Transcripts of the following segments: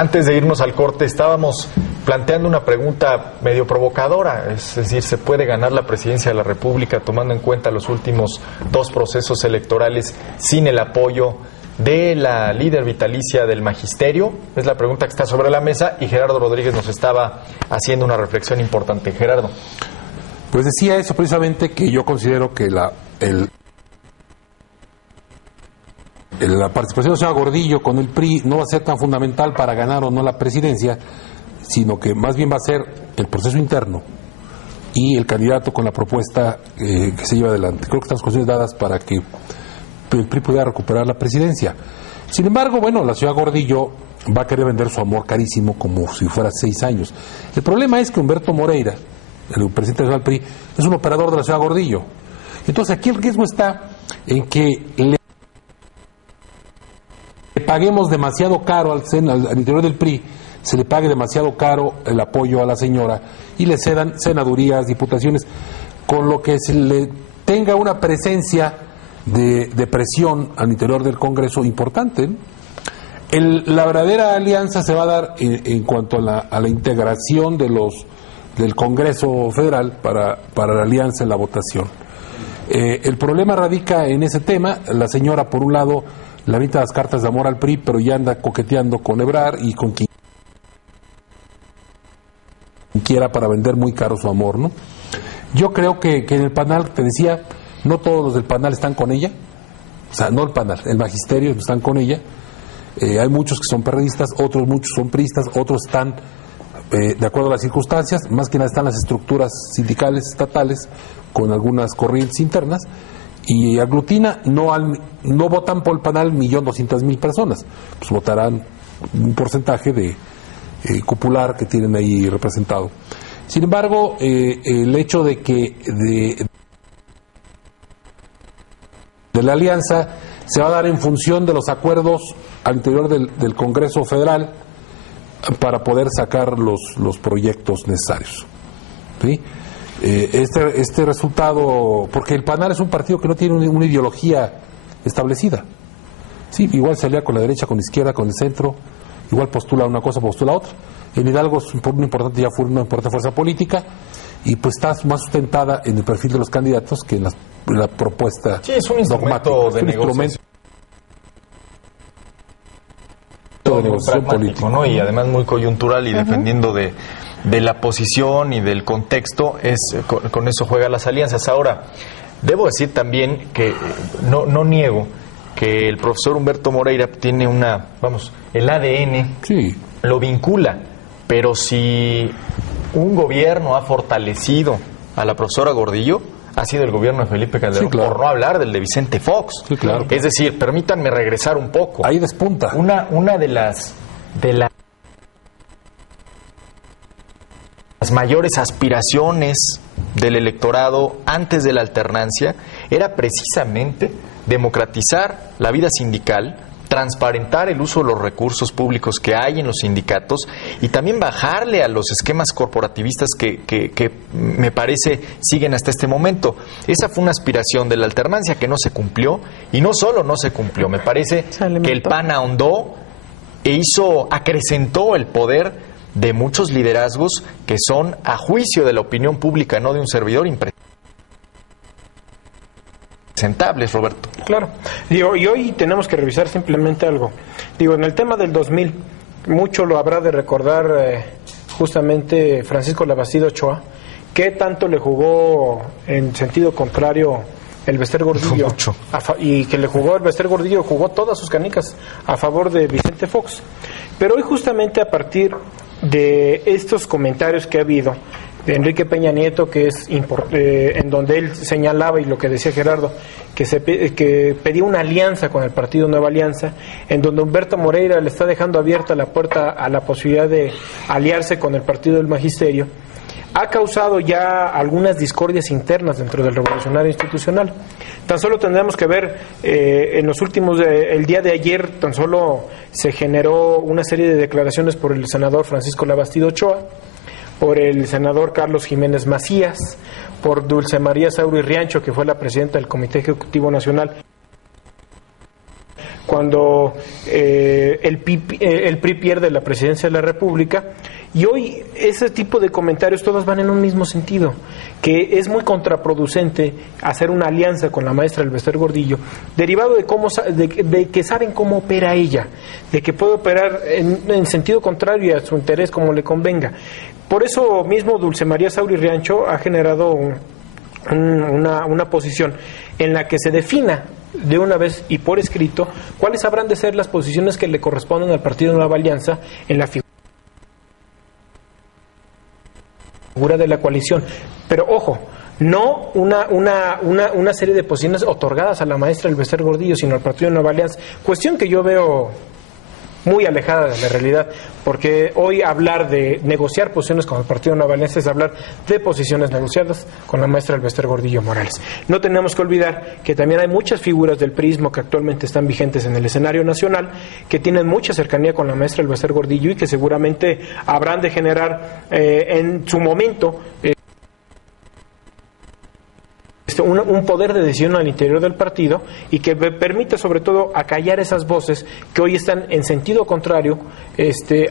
Antes de irnos al corte, estábamos planteando una pregunta medio provocadora, es decir, ¿se puede ganar la presidencia de la República tomando en cuenta los últimos 2 procesos electorales sin el apoyo de la líder vitalicia del magisterio? Es la pregunta que está sobre la mesa y Gerardo Rodríguez nos estaba haciendo una reflexión importante. Gerardo. Pues decía eso precisamente, que yo considero que la participación de la señora Gordillo con el PRI no va a ser tan fundamental para ganar o no la presidencia, sino que más bien va a ser el proceso interno y el candidato con la propuesta que se lleva adelante. Creo que están las condiciones dadas para que el PRI pudiera recuperar la presidencia. Sin embargo, bueno, la señora Gordillo va a querer vender su amor carísimo como si fuera 6 años. El problema es que Humberto Moreira, el presidente del PRI, es un operador de la señora Gordillo. Entonces aquí el riesgo está en que le paguemos demasiado caro al interior del PRI, se le pague demasiado caro el apoyo a la señora y le cedan senadurías, diputaciones, con lo que se le tenga una presencia de presión al interior del Congreso importante. La verdadera alianza se va a dar en cuanto a la integración del Congreso Federal para la alianza en la votación. El problema radica en ese tema. La señora, por un lado, le avienta las cartas de amor al PRI, pero ya anda coqueteando con Ebrard y con quien quiera para vender muy caro su amor, ¿no? Yo creo que en el panel, te decía, no todos los del panel están con ella, o sea, no el panel, el magisterio están con ella. Hay muchos que son perredistas, muchos son priistas, otros están de acuerdo a las circunstancias, más que nada están las estructuras sindicales estatales con algunas corrientes internas, y aglutina, no votan por el panel 1.200.000 personas, pues votarán un porcentaje de popular que tienen ahí representado. Sin embargo, el hecho de que de la alianza se va a dar en función de los acuerdos al interior del Congreso Federal para poder sacar los proyectos necesarios, ¿sí? Este resultado, porque el PANAL es un partido que no tiene una ideología establecida, sí, igual se alía con la derecha, con la izquierda, con el centro, igual postula una cosa, postula otra. En Hidalgo es una importante fuerza política y pues está más sustentada en el perfil de los candidatos que en la propuesta. Sí, es un instrumento de negociación. Pragmático, ¿no? Y además muy coyuntural y dependiendo de la posición y del contexto, con eso juega las alianzas. Ahora, debo decir también que no niego que el profesor Humberto Moreira tiene el ADN sí, lo vincula, pero si un gobierno ha fortalecido a la profesora Gordillo, ha sido el gobierno de Felipe Calderón, sí, claro, por no hablar del de Vicente Fox. Sí, claro. Es decir, permítanme regresar un poco. Ahí despunta. Una de las mayores aspiraciones del electorado antes de la alternancia era precisamente democratizar la vida sindical, transparentar el uso de los recursos públicos que hay en los sindicatos y también bajarle a los esquemas corporativistas que me parece siguen hasta este momento. Esa fue una aspiración de la alternancia que no se cumplió, y no solo no se cumplió, me parece que el PAN ahondó e acrecentó el poder de muchos liderazgos que son, a juicio de la opinión pública, no de un servidor, impresentables, Roberto. Claro. Y hoy tenemos que revisar simplemente algo. En el tema del 2000, mucho lo habrá de recordar justamente Francisco Labastida Ochoa, que tanto le jugó en sentido contrario el Bester Gordillo, y que le jugó el Bester Gordillo, jugó todas sus canicas a favor de Vicente Fox. Pero hoy, justamente a partir de estos comentarios que ha habido de Enrique Peña Nieto, que es en donde él señalaba, y lo que decía Gerardo, que pedía una alianza con el partido Nueva Alianza, en donde Humberto Moreira le está dejando abierta la puerta a la posibilidad de aliarse con el partido del Magisterio, ha causado ya algunas discordias internas dentro del revolucionario institucional. Tan solo tendremos que ver en los últimos, el día de ayer, tan solo se generó una serie de declaraciones por el senador Francisco Labastida Ochoa, por el senador Carlos Jiménez Macías, por Dulce María Sauri Riancho, que fue la presidenta del Comité Ejecutivo Nacional, cuando el PRI pierde la presidencia de la República. Y hoy ese tipo de comentarios todos van en un mismo sentido, que es muy contraproducente hacer una alianza con la maestra Elbester Gordillo, derivado de que saben cómo opera ella, de que puede operar en sentido contrario a su interés como le convenga. Por eso mismo Dulce María Sauri Riancho ha generado una posición en la que se defina de una vez y por escrito cuáles habrán de ser las posiciones que le corresponden al Partido Nueva Alianza en la figura de la coalición. Pero ojo, no una serie de posiciones otorgadas a la maestra Elbester Gordillo, sino al Partido Nueva Alianza, cuestión que yo veo muy alejada de la realidad, porque hoy hablar de negociar posiciones con el Partido Nueva Alianza es hablar de posiciones negociadas con la maestra Elbester Gordillo Morales. No tenemos que olvidar que también hay muchas figuras del prismo que actualmente están vigentes en el escenario nacional, que tienen mucha cercanía con la maestra Elbester Gordillo y que seguramente habrán de generar en su momento un poder de decisión al interior del partido y que permite sobre todo acallar esas voces que hoy están en sentido contrario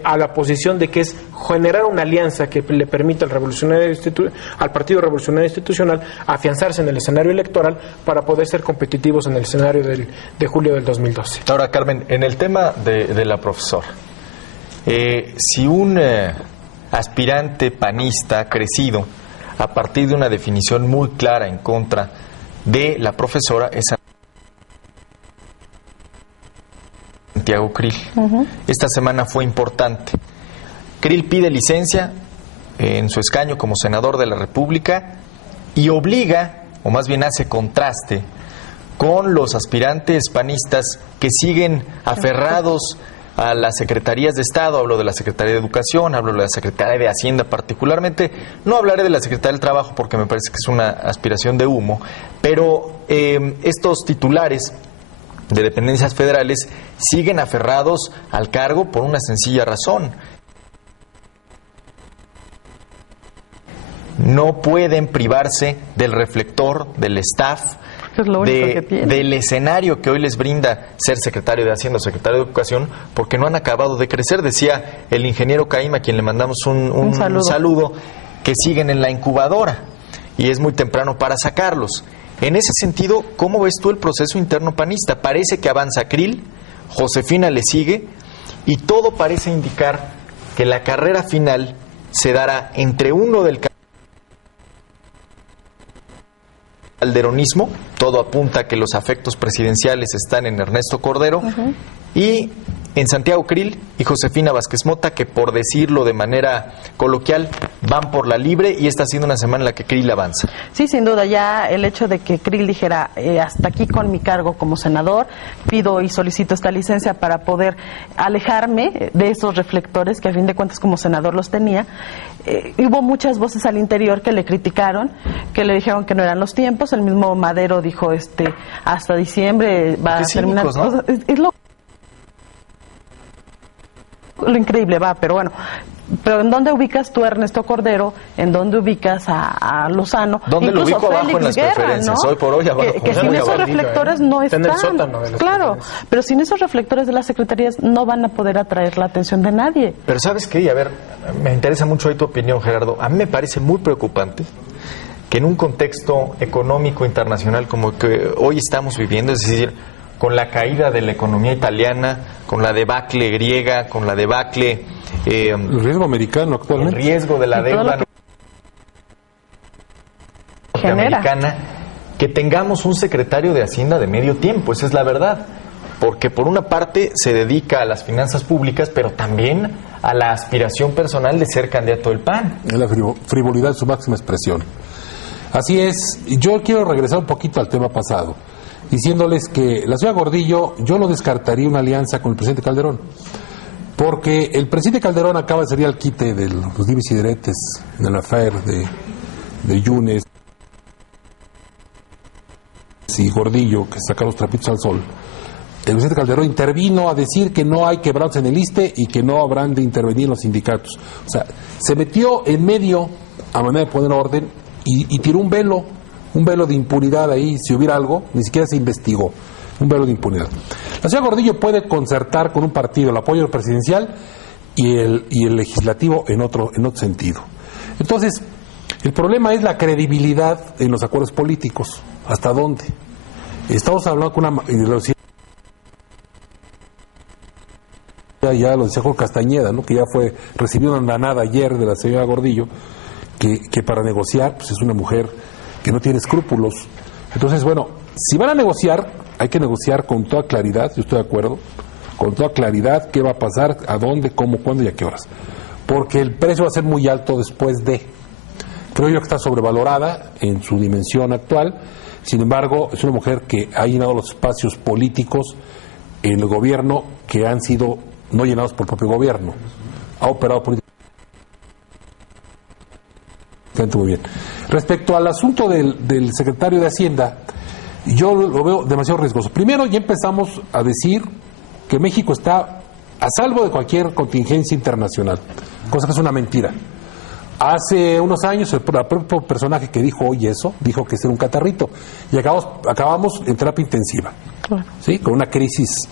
a la posición de que es generar una alianza que le permita al Partido Revolucionario Institucional afianzarse en el escenario electoral para poder ser competitivos en el escenario de julio del 2012. Ahora, Carmen, en el tema de la profesora, si un aspirante panista crecido a partir de una definición muy clara en contra de la profesora es Santiago Krill. Esta semana fue importante. Krill pide licencia en su escaño como senador de la República y obliga, o más bien hace contraste, con los aspirantes panistas que siguen aferrados a las secretarías de Estado. Hablo de la Secretaría de Educación, hablo de la Secretaría de Hacienda particularmente. No hablaré de la Secretaría del Trabajo porque me parece que es una aspiración de humo, pero estos titulares de dependencias federales siguen aferrados al cargo por una sencilla razón. No pueden privarse del reflector, del staff, es lo único que tiene, del escenario que hoy les brinda ser secretario de Hacienda o secretario de Educación, porque no han acabado de crecer. Decía el ingeniero Caim, a quien le mandamos un saludo, que siguen en la incubadora y es muy temprano para sacarlos. En ese sentido, ¿cómo ves tú el proceso interno panista? Parece que avanza Krill, Josefina le sigue y todo parece indicar que la carrera final se dará entre uno del calderonismo, todo apunta a que los afectos presidenciales están en Ernesto Cordero, y en Santiago Krill y Josefina Vázquez Mota, que por decirlo de manera coloquial, van por la libre, y esta ha sido una semana en la que Krill avanza. Sí, sin duda, ya el hecho de que Krill dijera, hasta aquí con mi cargo como senador, pido y solicito esta licencia para poder alejarme de esos reflectores que a fin de cuentas como senador los tenía. Hubo muchas voces al interior que le criticaron, que le dijeron que no eran los tiempos. El mismo Madero dijo hasta diciembre va a terminar, ¿no? Es lo increíble, pero bueno. Pero ¿en dónde ubicas tú a Ernesto Cordero? ¿En dónde ubicas a Lozano? ¿Dónde lo ubico? Abajo en las Guerra, preferencias, ¿no? Hoy por hoy abajo. Que sin esos reflectores no están. En el sótano de las claro, pero sin esos reflectores de las secretarías no van a poder atraer la atención de nadie. Pero ¿sabes qué? Y a ver, me interesa mucho ahí tu opinión, Gerardo. A mí me parece muy preocupante que en un contexto económico internacional como que hoy estamos viviendo, es decir, con la caída de la economía italiana, con la debacle griega, con la debacle... el riesgo americano actualmente. El riesgo de la deuda norteamericana, que tengamos un secretario de Hacienda de medio tiempo, esa es la verdad. Porque por una parte se dedica a las finanzas públicas, pero también a la aspiración personal de ser candidato del PAN. La frivolidad en su máxima expresión. Así es. Yo quiero regresar un poquito al tema pasado, diciéndoles que la señora Gordillo, yo no descartaría una alianza con el presidente Calderón, porque el presidente Calderón acaba de salir al quite de los dimes y diretes, de la affair de Yunes y Gordillo, que saca los trapitos al sol. El presidente Calderón intervino a decir que no hay quebrados en el ISSSTE y que no habrán de intervenir los sindicatos. O sea, se metió en medio a manera de poner orden y tiró un velo de impunidad ahí. Si hubiera algo, ni siquiera se investigó, un velo de impunidad. La señora Gordillo puede concertar con un partido el apoyo presidencial y el legislativo en otro sentido. Entonces, el problema es la credibilidad en los acuerdos políticos. ¿Hasta dónde? Estamos hablando con una... Ya lo decía Jorge Castañeda, ¿no? Que ya recibió una andanada ayer de la señora Gordillo, que para negociar pues es una mujer que no tiene escrúpulos. Entonces, bueno, si van a negociar, hay que negociar con toda claridad, yo estoy de acuerdo, con toda claridad qué va a pasar, a dónde, cómo, cuándo y a qué horas. Porque el precio va a ser muy alto después de... Creo yo que está sobrevalorada en su dimensión actual. Sin embargo, es una mujer que ha llenado los espacios políticos en el gobierno que han sido no llenados por el propio gobierno. Ha operado políticamente muy bien. Respecto al asunto del secretario de Hacienda, yo lo veo demasiado riesgoso. Primero, ya empezamos a decir que México está a salvo de cualquier contingencia internacional, cosa que es una mentira. Hace unos años el propio personaje que dijo hoy eso, dijo que este era un catarrito, y acabamos en terapia intensiva, ¿sí? Con una crisis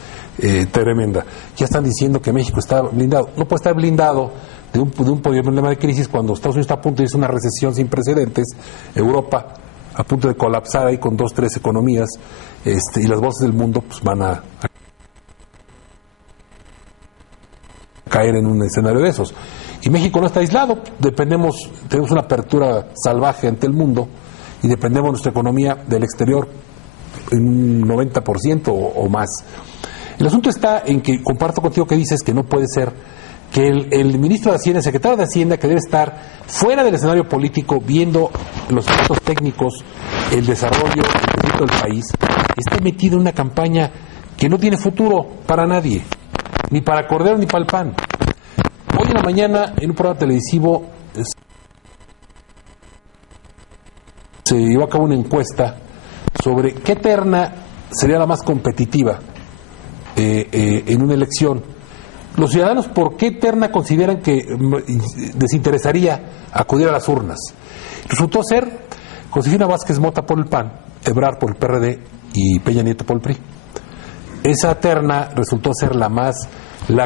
tremenda. Ya están diciendo que México está blindado. No puede estar blindado de un problema de crisis cuando Estados Unidos está a punto de irse a una recesión sin precedentes, Europa a punto de colapsar ahí con 2, 3 economías, y las bolsas del mundo pues van a caer en un escenario de esos. Y México no está aislado, tenemos una apertura salvaje ante el mundo y dependemos de nuestra economía del exterior en un 90% o más. El asunto está en que, comparto contigo que dices que no puede ser que el ministro de Hacienda, el secretario de Hacienda, que debe estar fuera del escenario político, viendo los aspectos técnicos, el desarrollo, el crecimiento del país, esté metido en una campaña que no tiene futuro para nadie, ni para Cordero ni para el PAN. Hoy en la mañana, en un programa televisivo, se llevó a cabo una encuesta sobre qué terna sería la más competitiva en una elección. Los ciudadanos, ¿por qué terna consideran que les interesaría acudir a las urnas? Resultó ser Josefina Vázquez Mota por el PAN, Ebrard por el PRD y Peña Nieto por el PRI. Esa terna resultó ser la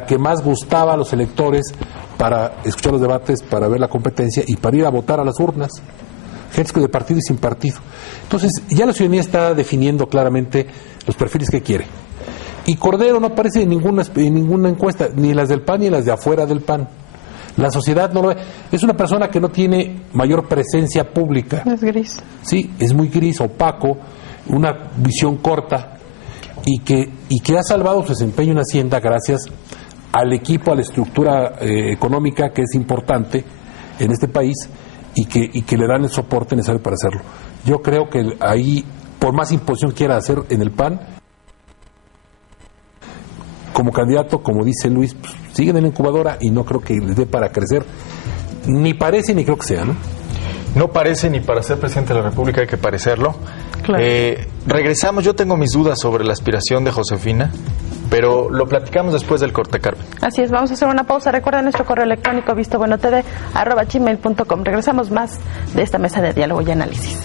que más gustaba a los electores para escuchar los debates, para ver la competencia y para ir a votar a las urnas. Gente de partido y sin partido. Entonces, ya la ciudadanía está definiendo claramente los perfiles que quiere. Y Cordero no aparece en ninguna encuesta, ni las del PAN ni las de afuera del PAN. La sociedad no lo ve. Es una persona que no tiene mayor presencia pública. Es gris. Sí, es muy gris, opaco, una visión corta. Y que ha salvado su desempeño en Hacienda gracias al equipo, a la estructura económica que es importante en este país y que le dan el soporte necesario para hacerlo. Yo creo que ahí, por más imposición quiera hacer en el PAN, como candidato, como dice Luis, pues, siguen en la incubadora y no creo que les dé para crecer, ni parece ni creo que sea, ¿no? No parece ni para ser presidente de la República hay que parecerlo. Claro. Regresamos, yo tengo mis dudas sobre la aspiración de Josefina, pero lo platicamos después del corte, Carmen. Así es, vamos a hacer una pausa. Recuerden nuestro correo electrónico vistobuenotv@gmail.com. Regresamos más de esta mesa de diálogo y análisis.